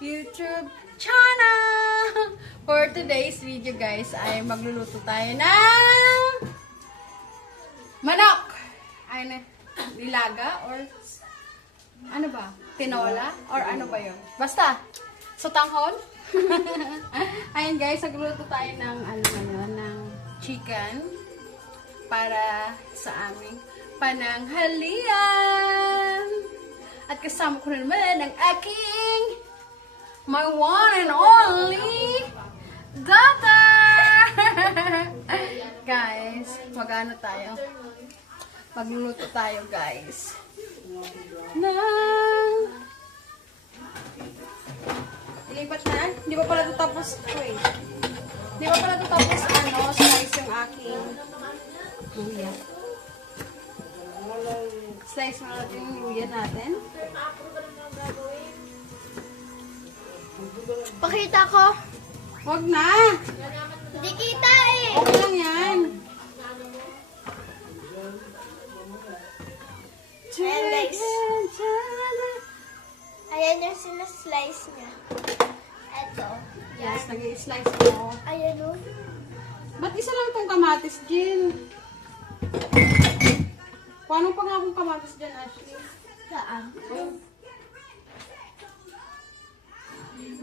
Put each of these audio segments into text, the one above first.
YouTube channel! For today's video guys ay magluluto tayo ng manok! Ay na, nilaga or ano ba? Tinola? Or ano ba yun? Basta! Sotanghon? Ayun guys, nagluluto tayo ng ng chicken para sa aming pananghalian. At kasama ko na naman ang aking my one and only daughter! Guys, mag-ano tayo? Magluluto tayo guys. Ilipat na? Hindi pa pala ito tapos. Wait. Hindi pa pala ito tapos slice yung aking luya. Slice mo natin yung luya natin. Pakita ko. Huwag na! Hindi kita eh. Okay lang yan. Ayan guys. Ayan yung sinaslice niya. Eto. Yes, nag-i-slice mo. Ayan o. Ba't isa lang itong kamatis, Jill? Paano pa nga akong kamatis dyan, Ashley? Saan?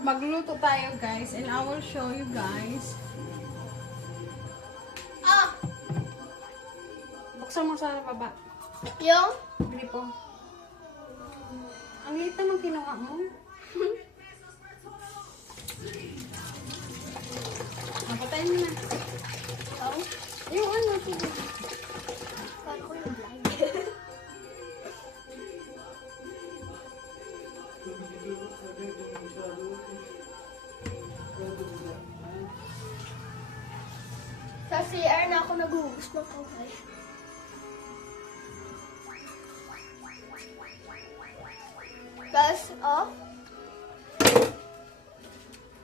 Magluto tayo, guys, and I will show you guys. Ah! Buksan mo sa baba. Yung? Bili po. Ang liit naman kinuha mo. Napatayin mo na. Oh? Yung ano, sige. Paano ko yung vlog? Sa CR na ako naghuhus ng kamay. Tapos, oh,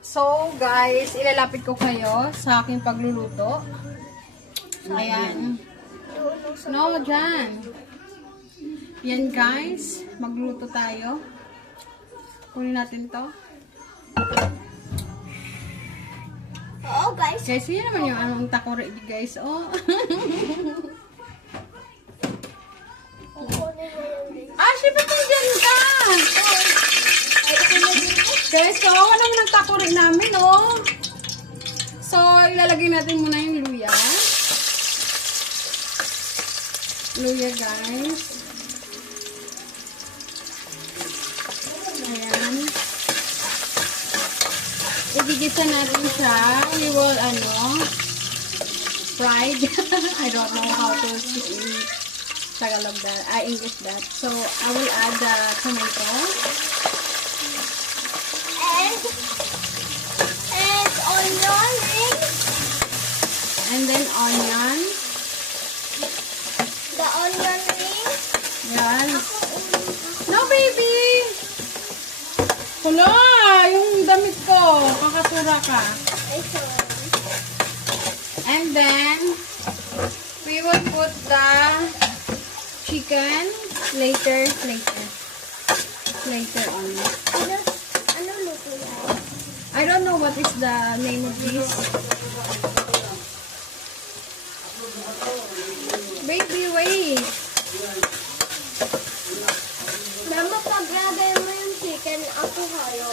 So, guys, ilalapit ko kayo sa aking pagluluto. Ayan. doon nung sa... No, dyan. Yan, guys. Magluluto tayo. Kunin natin to. Oo, guys. Guys, yun naman yung anong takore, guys. Oh. Kukunin mo yung link. Ashley, ba't nandyan ka? Ay, ako na dito. Guys, kawawa naman ang takore namin, oh. So, ilalagay natin muna yung luya. Luya, guys. Ayan. Igigisa natin siya. We will, fried. I don't know how to speak in Tagalog that, English that. So, I will add the tomato. And onion rings. And then onion. The onion rings. Yan. No, baby! Hala! Yung damit ko. Kakasura ka. Ay, sorry. And then, we will put the chicken later on. Ano luto yan? I don't know what is the name of this. Baby, wait. Mama, paglagay mo yung chicken, ako hayo.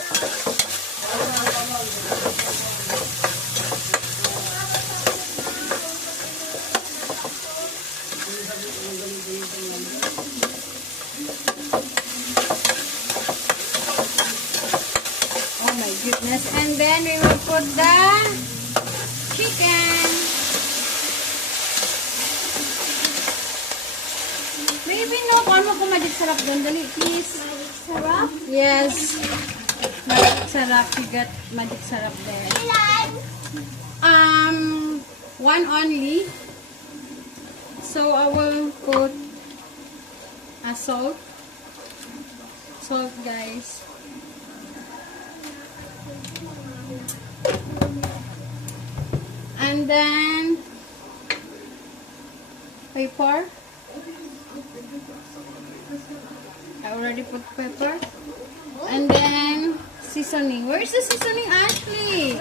Oh my goodness. And then we will put the chicken. Baby, no. Kung ano kung magic sarap doon. Dali, please. Sarap? Yes. Magic sarap. You got magic sarap there. Ilan? One only. So I will put a salt. Salt, guys. And then pepper. I already put pepper. And then seasoning. Where's the seasoning, Ashley?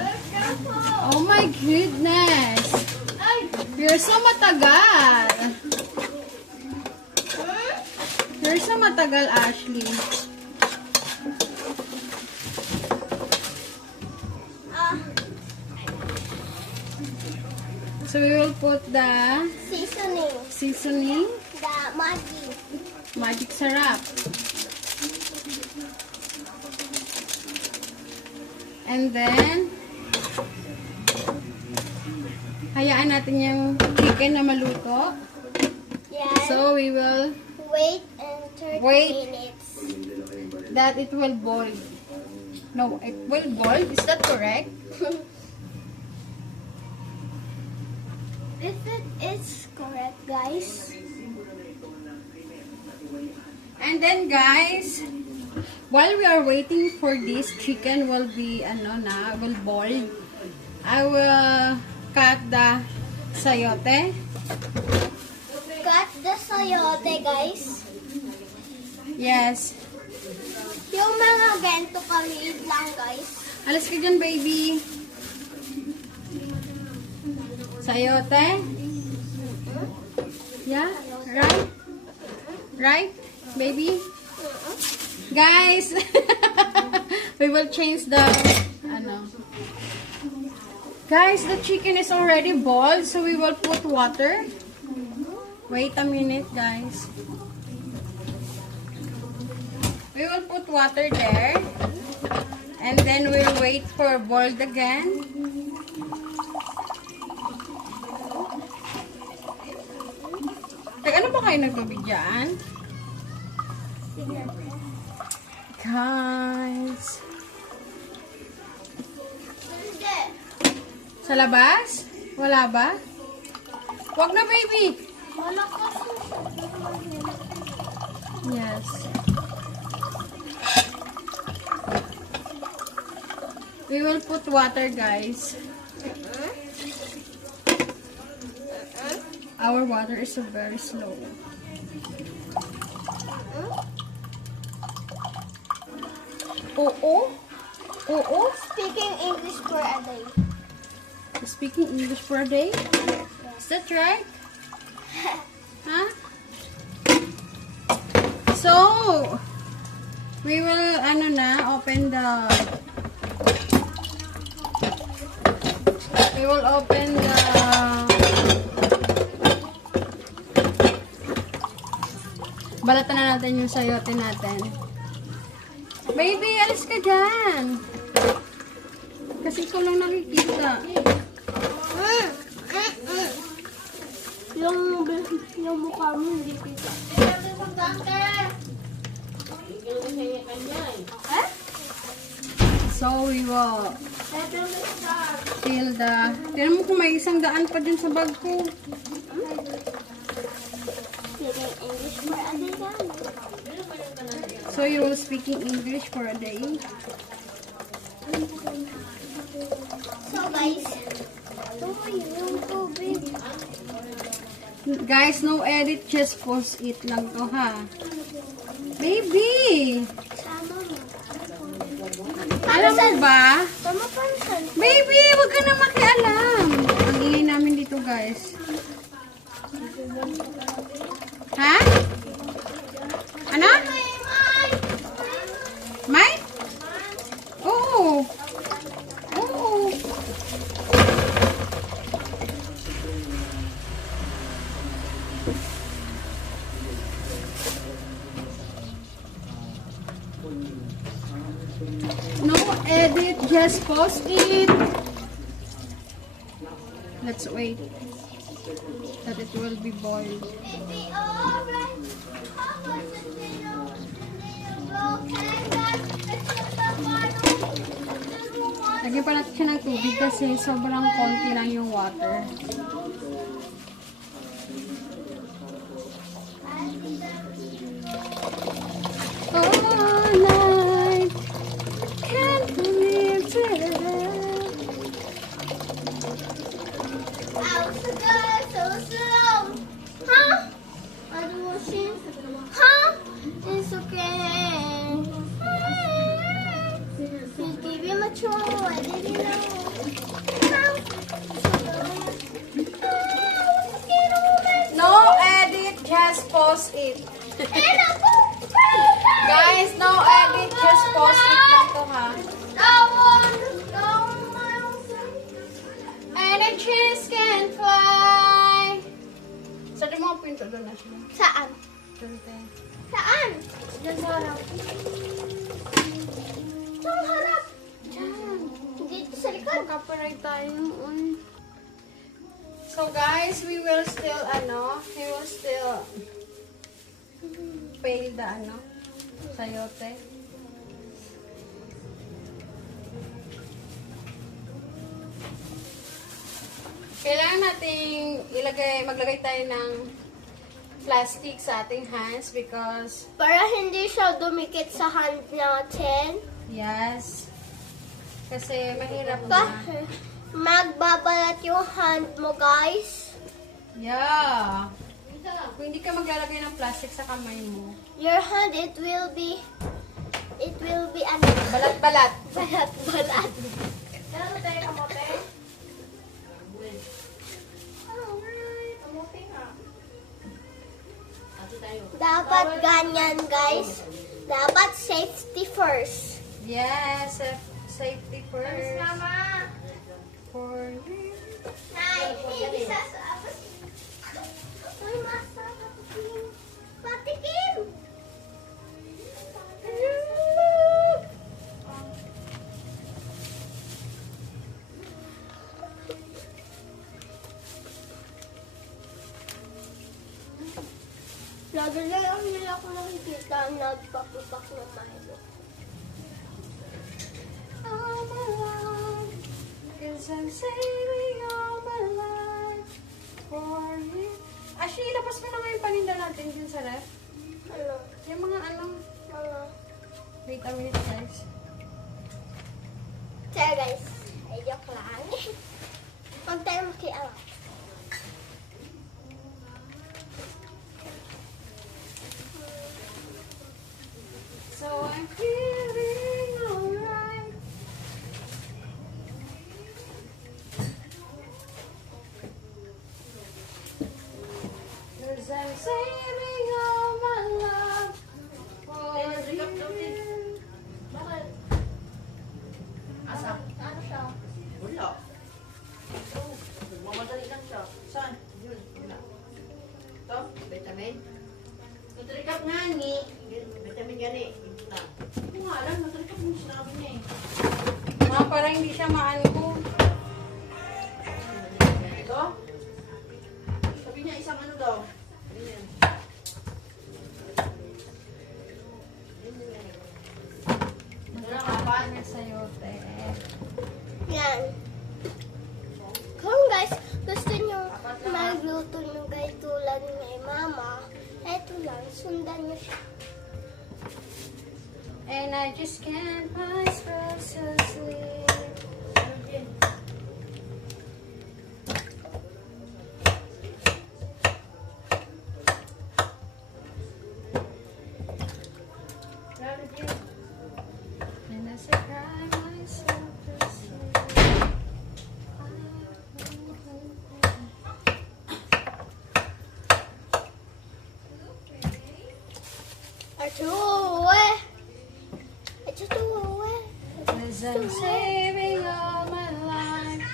Oh my goodness. You're so matagal. You're so matagal, Ashley. So we will put the seasoning, The Maggi. magic sarap. And then, hayaan natin yung chicken na maluto. Yes. So we will Wait and 30 Wait. minutes. that it will boil. No, it will boil. Is that correct? If it is correct, guys. And then guys, while we are waiting for this chicken will be will boil, I will cut the sayote. Cut the sayote, guys. Yes. Yung mga ganito kaliit lang, guys. Alas ka dyan, baby. Sayote. Yeah, right? Right, baby? Guys, we will change the, Guys, the chicken is already boiled, so we will put water. Wait a minute, guys. We will put water there. And then we'll wait for boiled again. Ano ba kayo nagbibigyan? Guys. Sa labas? Wala ba? Wag na, baby. Malakas na siya. Yes. We will put water, guys. Our water is so very slow. Oo? Oo? Speaking English for a day. Speaking English for a day? Is that right? Huh? So, we will, open the... We will open the... Balatan na natin yung sayote natin. Baby, alis ka dyan. Kasi ko lang nakikita. Yung mukha mo hindi kita. So, we will fill the... Tignan mo kung may isang daan pa dyan sa bag ko. Speaking English for a day, guys. So, you will speaking English for a day. So, guys. Yung tubig. Guys, no edit, just post it lang to, ha? Baby! Sama mo. Alam mo ba? Sama pansan. Baby, wag ka na makialam. Ang ingay namin dito, guys. Ha? Ano? May? Oo. Oo. No edit, just post it. Let's wait that it will be boiled. Lagyan pa natin siya ng tubig kasi sobrang konti lang yung water. All night, can't believe it. So slow. Huh? Huh? It's okay. Chihuahua. I didn't know. No edit, just post it. Guys, no edit, just post it lang to ha. And a cheese can fly. Sa di mo pinto doon na siya. Saan? Doon tayo. Saan? Diyan sa harap. Saan harap? Diyan. Dito sa likod. Copyright tayo noon. So guys, we will still pay the sayote. Kailangan nating maglagay tayo ng plastic sa ating hands because Para hindi siya dumikit sa hand natin. yes, kasi mahirap na. Bakit? Magbabalat yung hand mo, guys. Yeah. Kung hindi ka maglalagay ng plastic sa kamay mo, Your hand, it will be ano? balat-balat. Balat-balat. Ano tayo kamote? Dapat ganyan, guys. Dapat safety first. Yes, safety first. Mama. For you. Nay, hindi sa Uy, masa, patikim. Patikim! Lagi na lang nila ako nakikita nagpapupak ng Milo. All my life, 'cause I'm saving all my life for you. Actually, ilabas mo na nga yung paninda natin dun sa ref. Ano? Yung mga wait a minute guys. Kaya guys, ay joke lang. Huwag tayo makialam. So I'm feeling alright. Cause I'm saving all my love for you. Bakit? Asa? Ano siya? Wala. Mamadali lang siya. Saan? Yun, wala. Ito, vitamin. Nutricap nga ni. Yun, vitamin gani. Ito lang. Ito nga lang, nutricap mo sinabi niya eh. Parang hindi siya maano. Ito? Sabi niya isang ano daw. Ganyan. Apat na sayote. Yan. Kung guys, gusto nyo magluto nyo guys tulad ni Mama, eto lang, sundan nyo siya. And I just can't find space to sleep. And as I cry myself to sleep. Achuwe! Achuwe! Cause I'm saving all my life.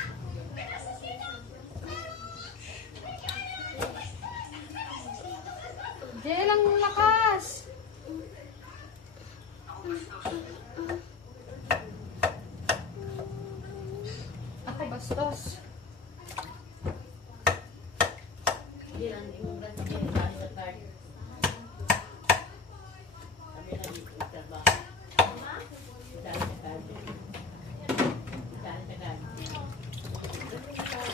Diyan lang lakas. Ako bastos. Hindi lang, hindi mo ganito yung dahil sa card. Sabi na dito, trabaho. Dahil sa card. Dahil sa card.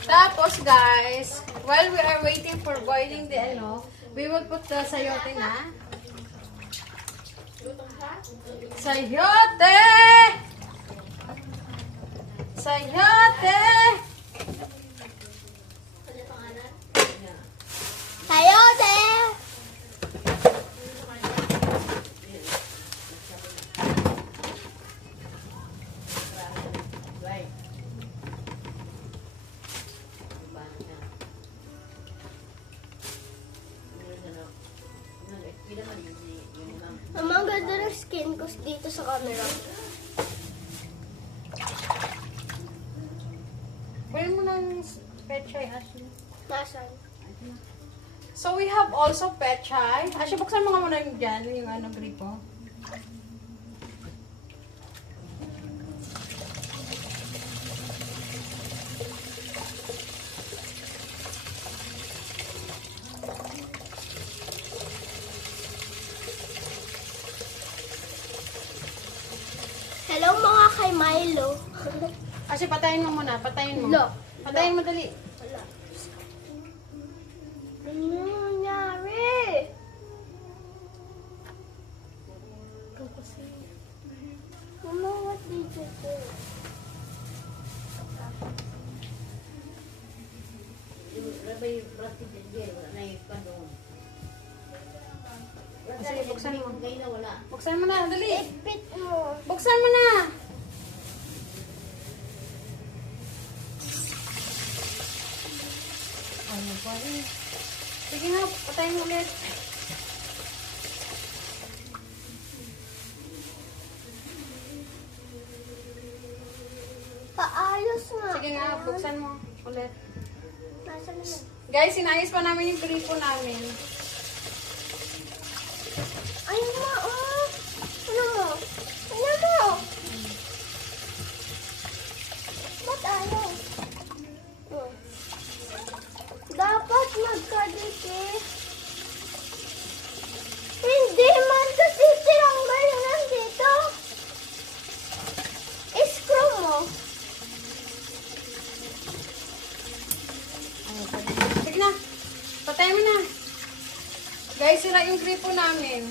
Tapos guys, while we are waiting for boiling the we will put the sayote na. Sayote! Sayote! Sayote! Mama, ang ganda ng skin ko dito sa camera. Pwede mo ng pechay, Ashley. Nasaan? So, we have also pechay. Ashley, buksan mo nga muna yung dyan, yung ano, gripo. Hello mga kay Milo. Ashley, patayin mo muna. Patayin mo. Lo. Patayin mo, dali. Wala. Ano nangyari? Mama, what did you do? Rabay, plastic na dyan. Wala na yung pandoon. Sige, buksan mo. Ngayon na wala. Buksan mo na, dali. Ipit mo. Buksan mo na. Ano ba eh? Sige nga, patayin mo ulit. Paayos nga. Sige nga, buksan mo ulit. Nasaan na? Guys, sinayos pa namin yung gripo namin. Ay, ma, oh. Ano mo? Ano mo? Ba't ayaw? Oh. Dapat magkadikit. Hindi man kasi tinanggal na nandito. Screw mo. Ano pa din? Sige na, patayin mo na. Guys, sira yung gripo namin.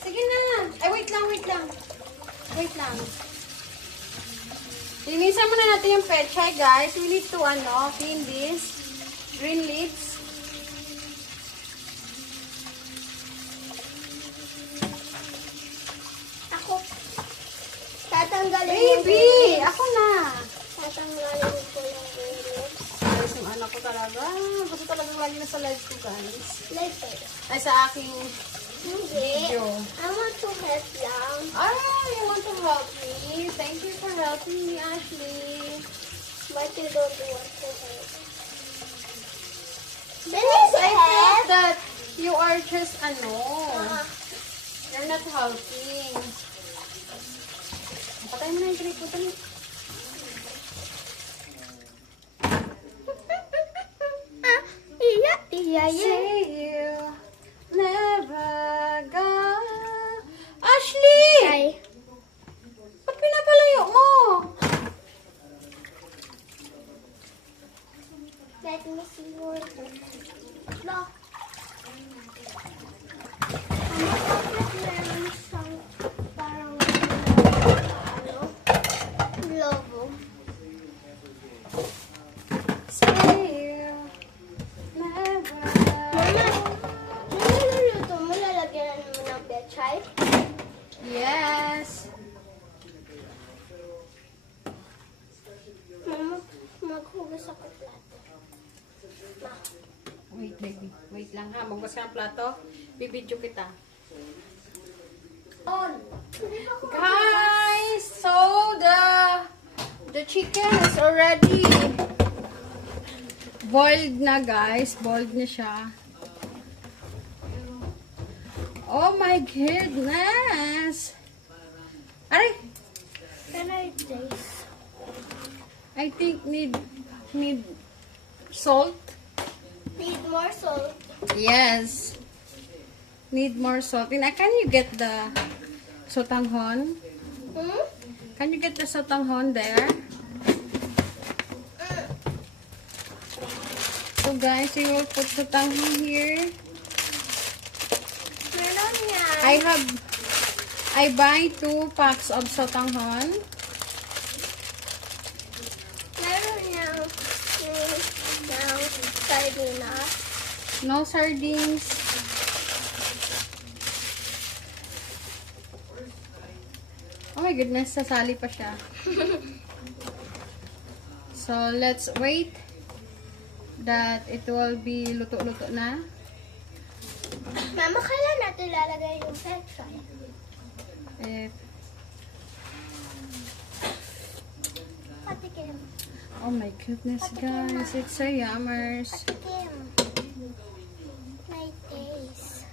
Sige na. Ay, wait lang, wait lang. Wait lang. Linisan muna natin yung pechay, guys. We need to, clean this. Green leaves. Ako. Tatanggalin mo. Baby! Ako na! Tatanggalin ko yung lips. Guys, yung anak ko talaga. Gusto talagang lagi na sa live ko, guys. Later. Ay, sa aking Hindi. video. I want to help lang. Ah, you want to help me? Thank you for helping me, Ashley. But you don't want to help. Because I help. think that you are just, you're not helping. Patay mo na yung gripo. Dali. Iya, iya, iya. Say you never go. Ashley! Ay. Ba't pinapalayo mo? Let me see your lock. Ano bakit meron siyang parang logo? Say you never Mama, nung niluluto mo, lalagyan mo ng bechay? Yes. Mama, maghugas ako plato. Ma. Wait, baby. Wait lang ha. Magbukas ka ng plato. Bibidyo kita. On. Guys, so the chicken is already boiled na, guys. Boiled na siya. Oh my goodness. Aray, Can I taste? I think need salt. Need more salt. Yes. Need more salt. And can you get the sotanghon? Hmm? Can you get the sotanghon there? So guys, we will put sotanghon here. Meron yan. I buy 2 packs of sotanghon. Meron yan. Ng sardinas. No sardines. Oh my goodness, sasali pa siya. So, let's wait that it will be luto-luto na. Mama, kailan natin ilalagay yung petri? If, Patikim. oh my goodness, guys. It's so yummers. Patikim. My taste.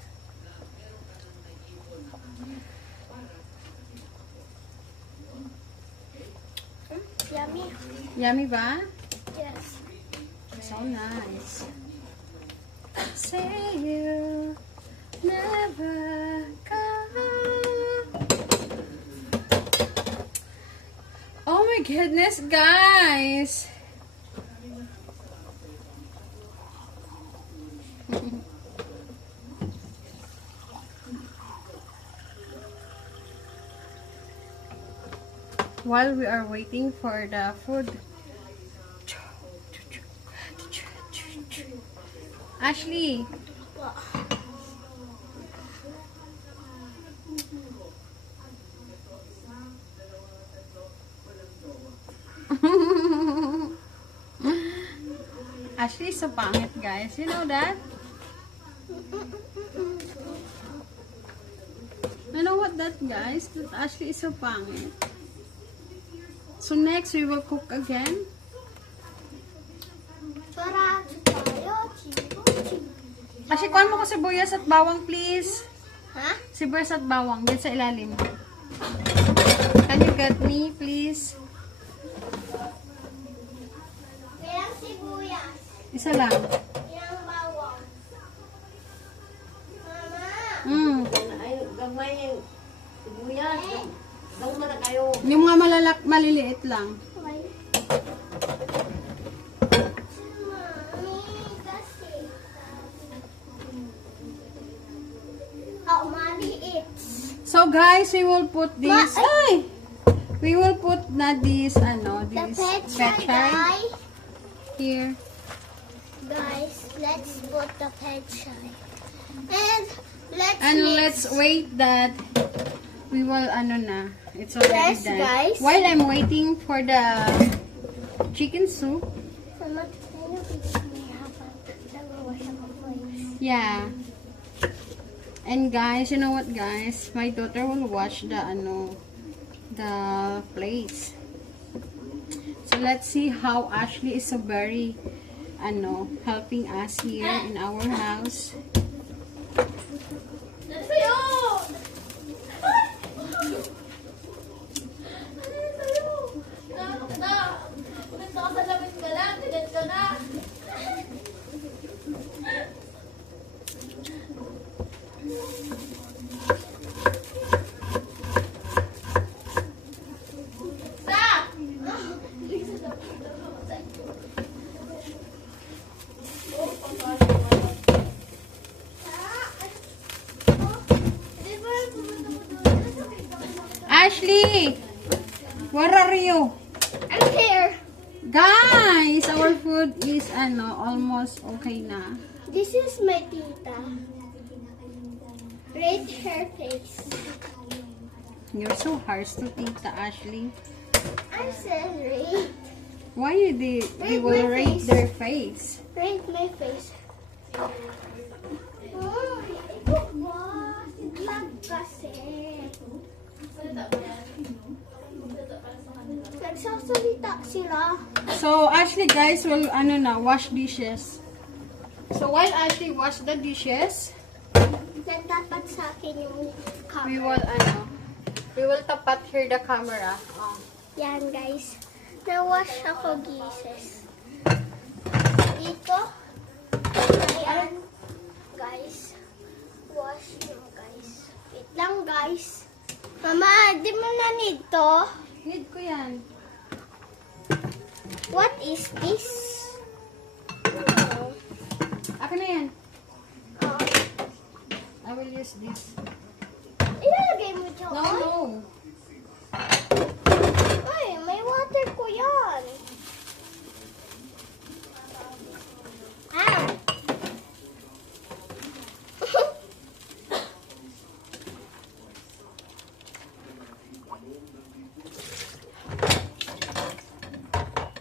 Yummy. Yummy ba? Yes. So nice. Say you never go. Oh my goodness, guys. While we are waiting for the food. Ashley, Ashley is so pangit, guys. You know that? You know what that, guys? That Ashley is so pangit. So next, we will cook again. Para tayo. Ashley, kuhan mo ko sibuyas at bawang, please. Ha? Sibuyas at bawang. Dito sa ilalim. Can you get me, please? Ilang sibuyas. Isa lang. Ilang bawang. Mama. Mm. Ay, gamay yung sibuyas. Gawin mo na kayo. Yung mga maliliit lang. Why? Mami, kasi. Oh, maliit. So guys, we will put this. Ay! We will put na this The this petri, guys. here. Guys, let's put the petri. And let's And mix. let's wait that we will na. It's already Yes, done. guys. While I'm waiting for the chicken soup. Mama, can you fix me wash up place? Yeah. And guys, you know what, guys? My daughter will wash the the plates. So let's see how Ashley is so very helping us here in our house. Ashley, where are you? I'm here. Guys, our food is almost okay na. This is my tita. Rate her face. You're so harsh to Tita Ashley. I said rate. Why you they will my rate face. their face? Rate my face. Oh, ito ba? Itlog kasi. Nagsasalita sila. So Ashley, guys, will wash dishes. So while Ashley wash the dishes, Nagtapat sa akin yung we camera. will tapat here the camera. Oh. Yan guys. Na-wash ako gises. Dito. Ayan. Guys. Wash nyo guys. Wait lang guys. Mama, di mo na need to. Need ko yan. What is this? Oh. Akin na yan. Oh. I will use this. Ilalagay mo dyan. No. Ay, may water ko yan. Ah.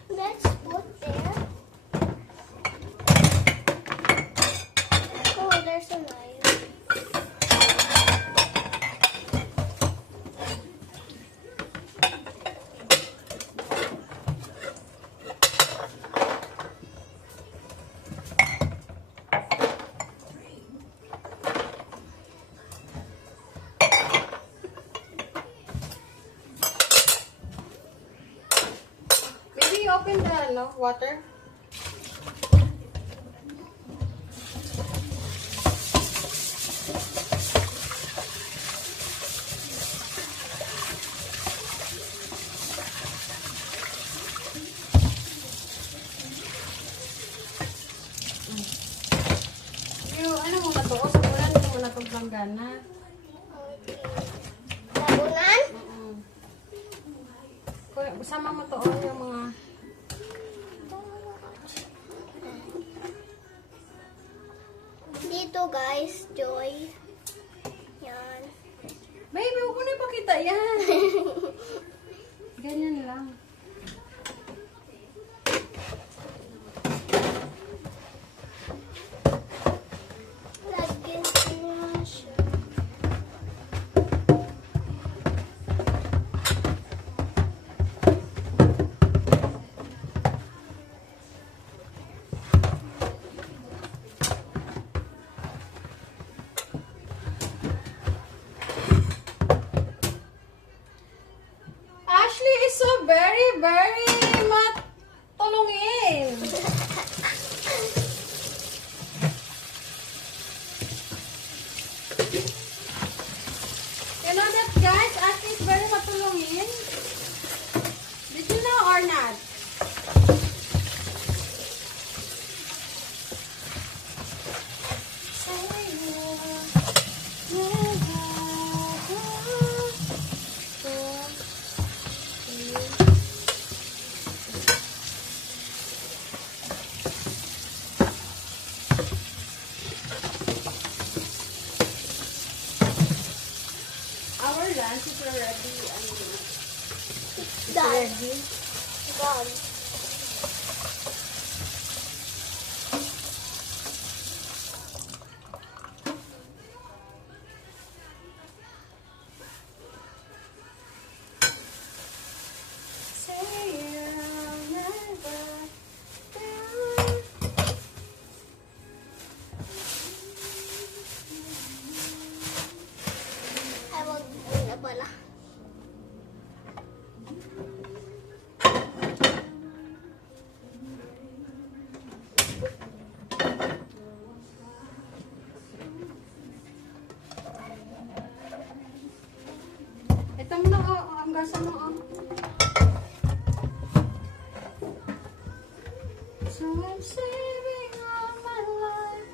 Let's put there. Oh, there's a knife. open the water? Yung ano muna to? Simulan mo muna itong planggana. Okay. Sabunan? Sama mo to yung mga... Dito guys, Joy. Yan. Baby, huwag mo na ipakita yan. Ganyan lang. Lagyan ko na siya. Ashley is so very, very matulungin. You know that, guys? Ashley is very matulungin. Did you know or not? Our lunch is already, Done. ready. Done. Ay, wag muna pala. Ito mo na, ang gasa mo, So I'm saving all my life.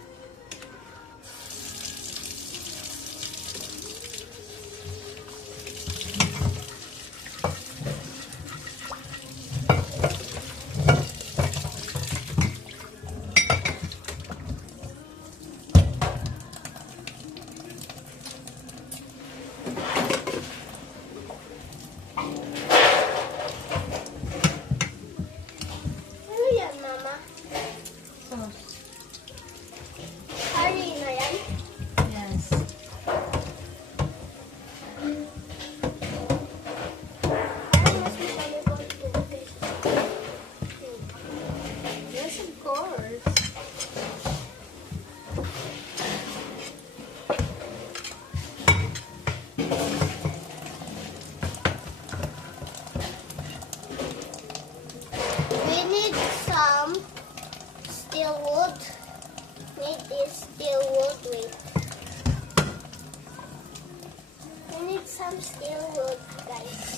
Ano yan, Mama? Sauce. Harina yan? Yes. Parang mas masali ko ito. Yes, of course. We need some steel wood. Need this steel wood with. We need some steel wood, guys.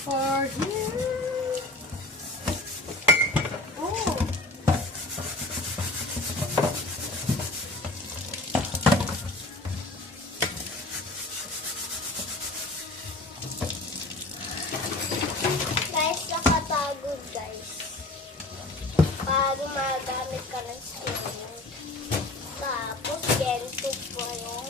For you. Oh. Guys, nakatagod, guys. Pag magamit ka ng steel wood. Tapos, ganito po yung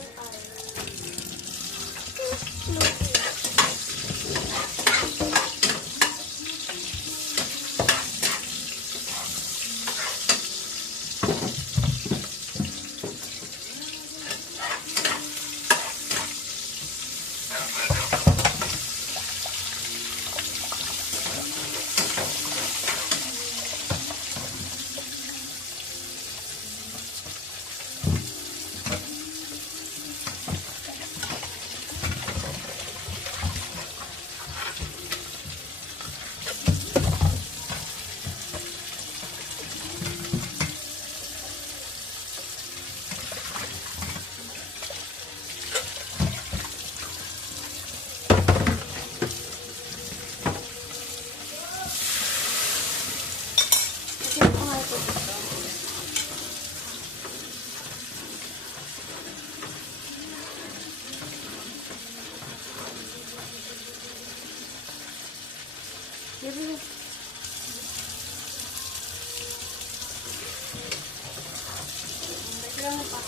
Yun. Kailangan pa.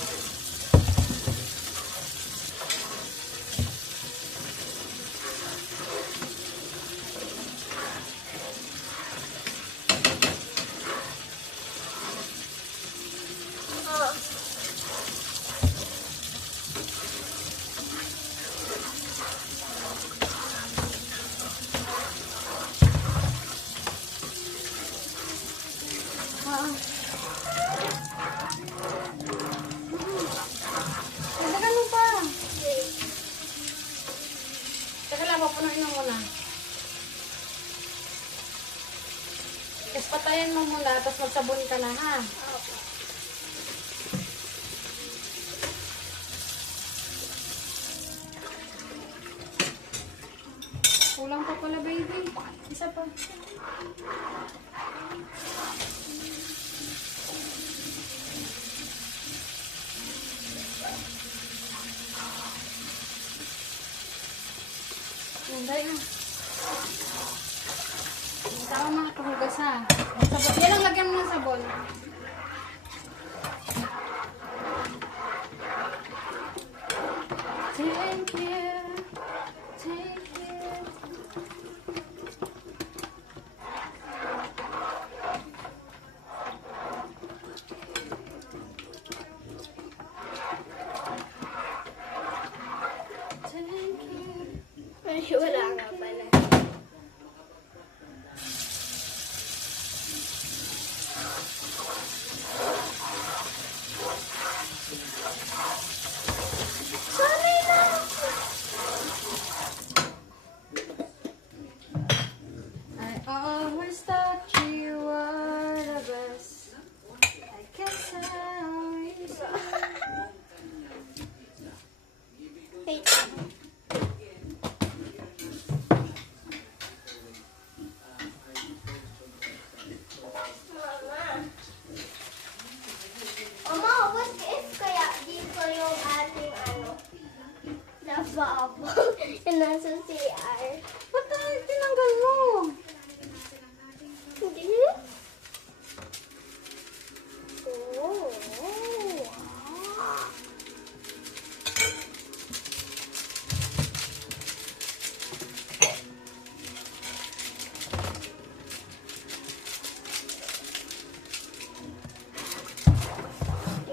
Ah. Ah. Dagdagan mo pa. Teka lang, papunuin mo muna. Tapos patayin mo muna, tapos magsabon ka na, ha? Kulang pa pala, baby. Isa pa. Dahil na. Tama mga kahugas, ha? Sabon. Yan ang lagyan mo ng sabon. Thank you. Thank you. Thank you. Ay, wala nga pala. Sorry na! I always thought you were the best. I guess I always Wait. Mama, what if kaya dito yung ating lababo yung nasa CR? Ba't tayo tinanggal mo? Hindi. Oh, wow.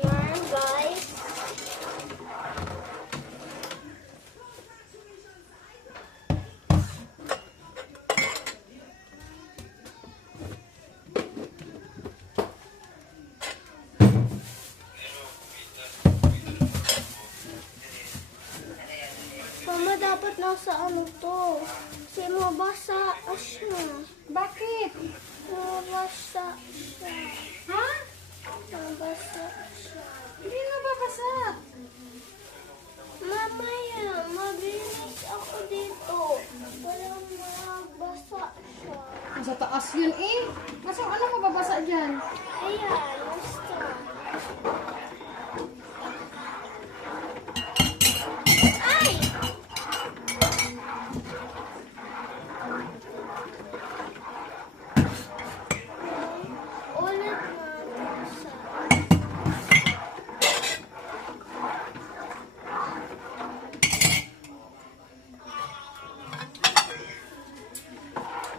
Yan, guys. Mama, dapat nasa ano to? Kasi mabasa siya. Bakit? Mabasa siya. Ha? Mabasa siya. Hindi na babasa. Mamaya, maglinis ako dito. Walang mabasa siya. Nasa taas yun eh. Nasa ano mababasa dyan? Ayan, basta. Ay! Ulit na isa.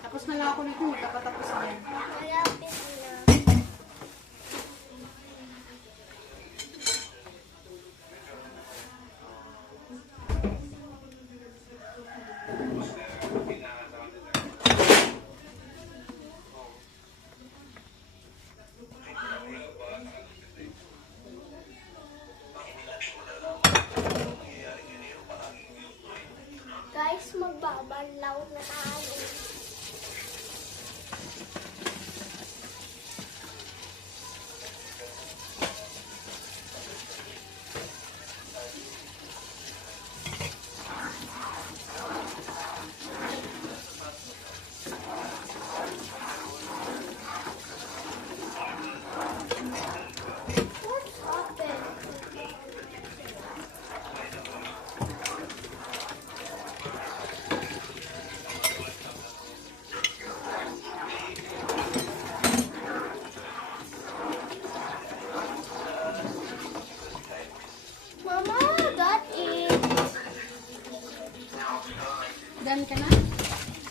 Tapos na lang ako nito. Magkapatapos na yan. Malapit na. Guys, magbabanlaw na tayo. What's happened? Done ka na?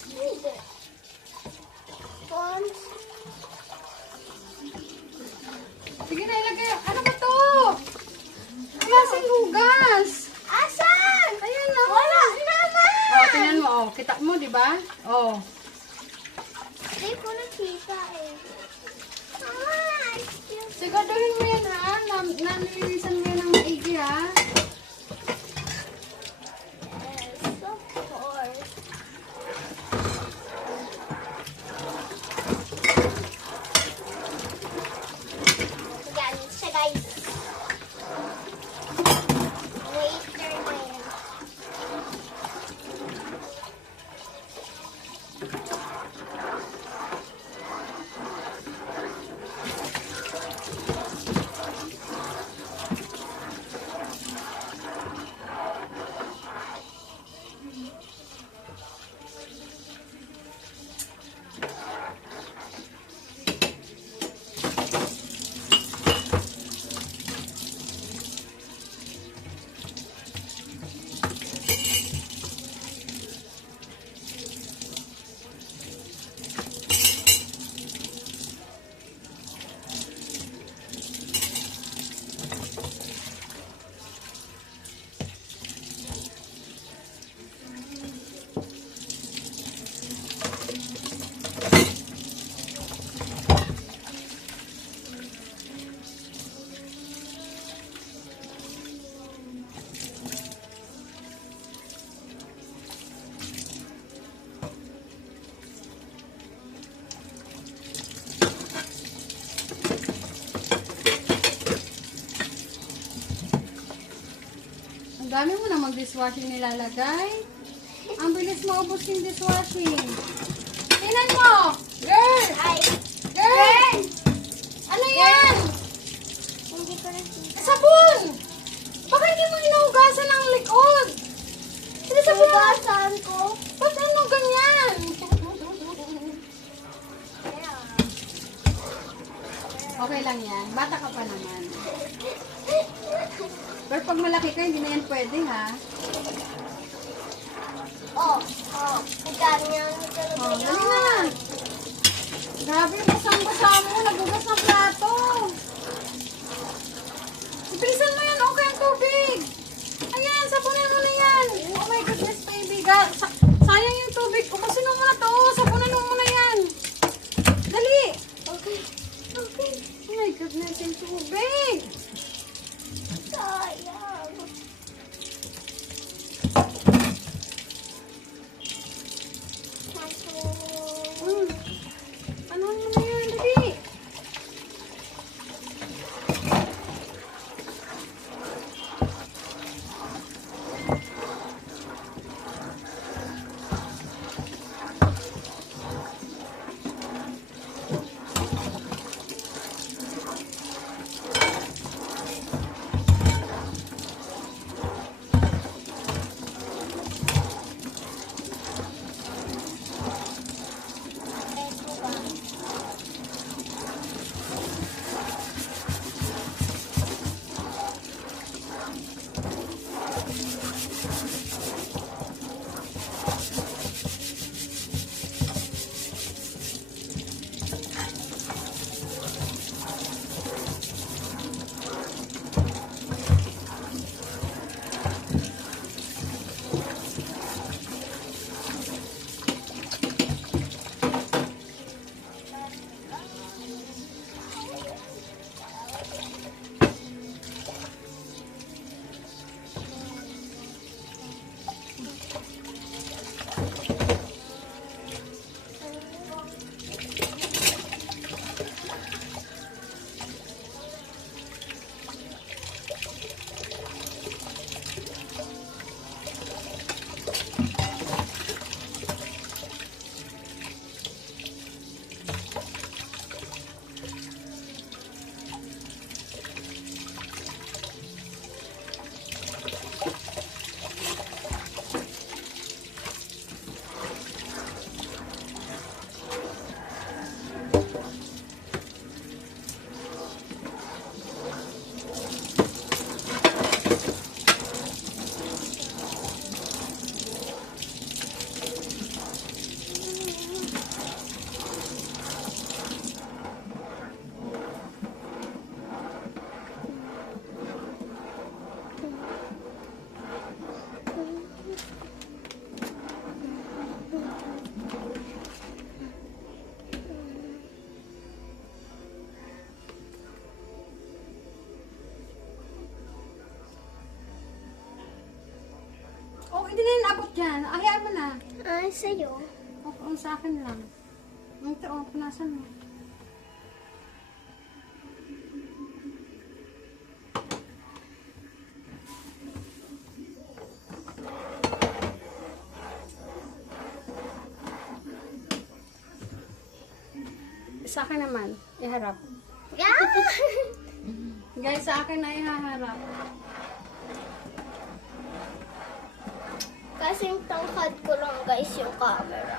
Hindi. Once. Sige na, ilagay. Ano ba to? Klaseng hugas. Asan? Ayan na. Wala naman! Oh, tingnan mo. Oh, kita mo, di ba? Oh. Hindi ko nakita eh. Mama, excuse Siguraduhin mo yan, ha? Nanilinisan mo yan ng maigi, ha? Yes, of course. Yan siya, guys. Waiter na yan. Ang dami mo namang dishwashing nilalagay. Ang bilis mo ubos yung dishwashing. Tingnan mo! Girl! Ay, Girl! Ano yan? hindi ko nakita. Sabon! Baka hindi mo inuugasan ng likod. Hindi sabon. Hugasan ko. Ba't ano ganyan? Yeah. Okay lang yan. Bata ka pa naman. Pero pag malaki ka, hindi na yan pwede, ha? Oh, ganyan Oh, talaga dali na. yan. Grabe, basang-basa mo. Nagugas ng plato. Ibilisan mo yan. Okay ang tubig. Ayan, sapunin mo na yan. Oh my goodness, baby. Sayang yung tubig. Umasin mo muna to. Sapunin mo muna yan. Dali. Okay. Okay. Oh my goodness, yung tubig. Sayang. Masuk. Ano mo na yan, dali. ano. Hayaan mo na. Ay, sa'yo. Oo, sa akin lang. Ito, punasan mo. Sa akin naman, iharap. Yeah! Guys, sa akin na ihaharap. Kasing tangkad ko lang guys yung camera.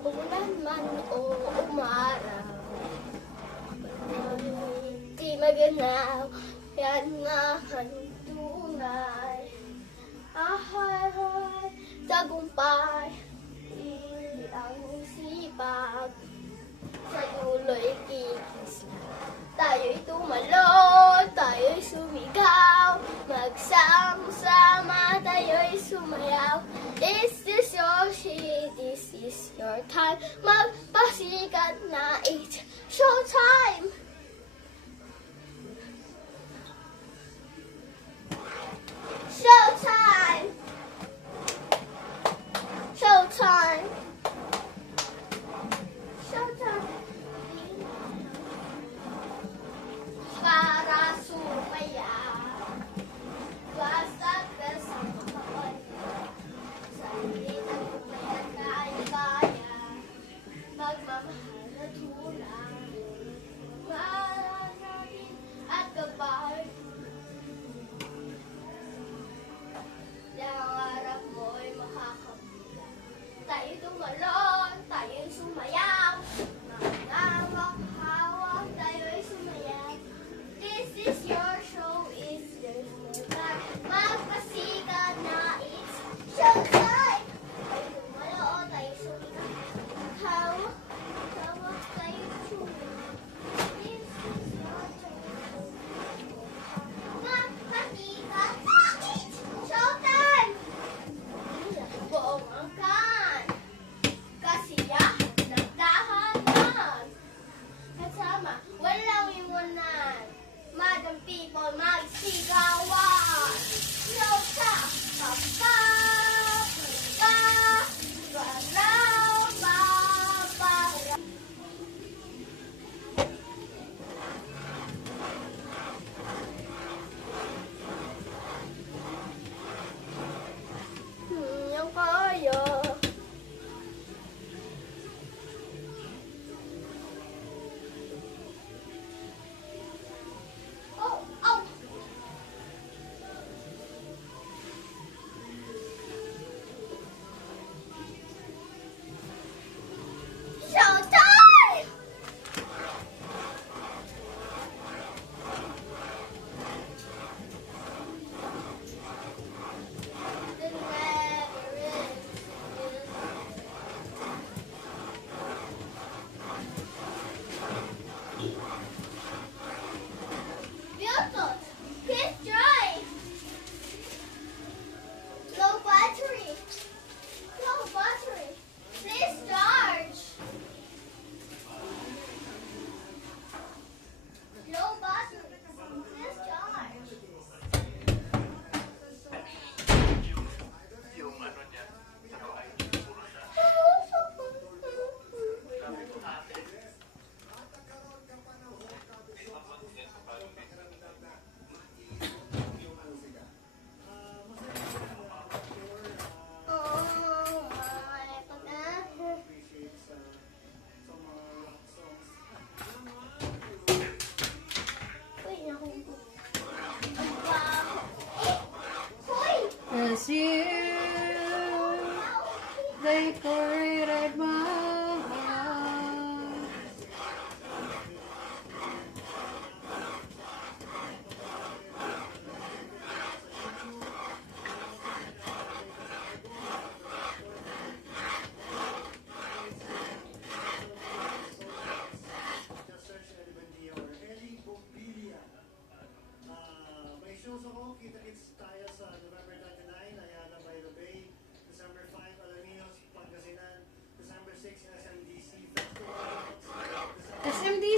Ulan man o umaraw, di maganaw, yan nga ang tunay. Ahay, tagumpay, hindi ang sipag, sa dulo'y kikis. Tayo'y tumalon, tayo'y sumigaw, magsama-sama, tayo'y sumayaw. Is this your shit? This is your time. Magpasikat na, it's showtime! Showtime! Showtime! Showtime! Para sumaya, basta't kasama ka. Sa hirap kaya kaya, magmamahal na tunay.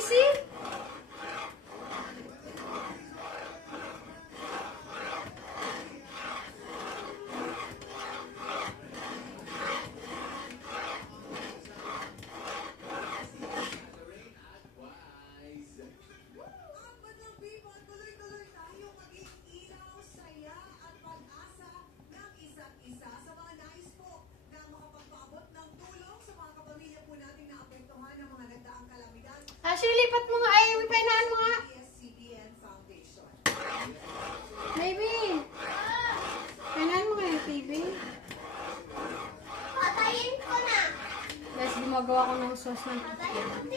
easy. Tuloy-tuloy tayo maging ilaw, saya at pag-asa ng isa't isa sa mga nais po na makapagpaabot ng tulong sa mga kapamilya po nating naapektuhan ng mga nagdaang kalamidad. Ashley, lipat mo nga. Ay, painahan mo nga. PSCBN Foundation. Baby. Painahan mo nga yung TV. Patayin ko na. Guys, gumagawa ko ng sauce ng Patayin ko TV.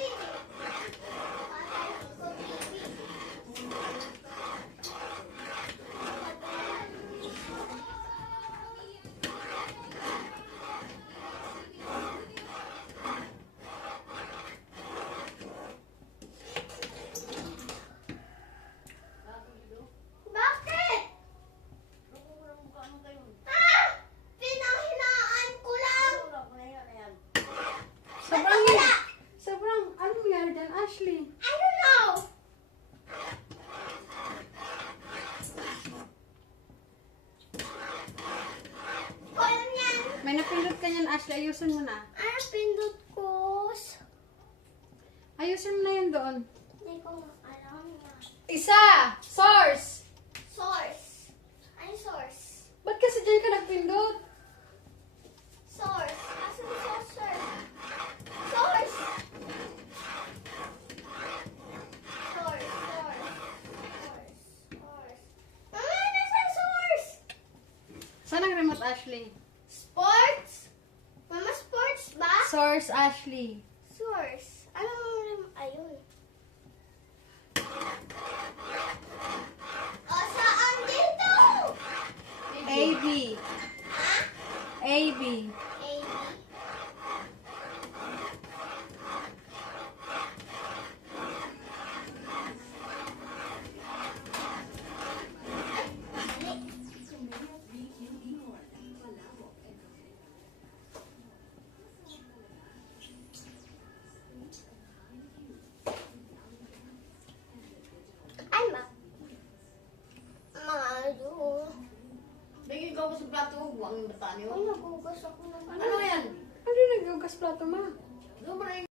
Patayin ko TV. Bakit? Ah! Pinanghinaan ko lang. Sobrang, ano nangyari dyan, Ashley? I don't know. Ko alam yan. May napindot ka yan, Ashley. Ayusin mo na. Ano pindot ko? Ayusin mo na yan doon. Hindi ko alam yan. Isa! Source! Source. Ano source? Ba't kasi dyan ka nagpindot? Source. Asan yung source? Source. Source. Mama, nasa source? Saan ang remote, Ashley? Sports? Mama, sports ba? Source, Ashley. Source. Anong ayun? O, saan dito? AB. Ha? AB. A, B. Ay, mga ano. Bigyan ko sa plato, buwang bata niyo. Ay, nagugas ako ng Ano yan? Ano yung naghugas plato, ma? Ano ba na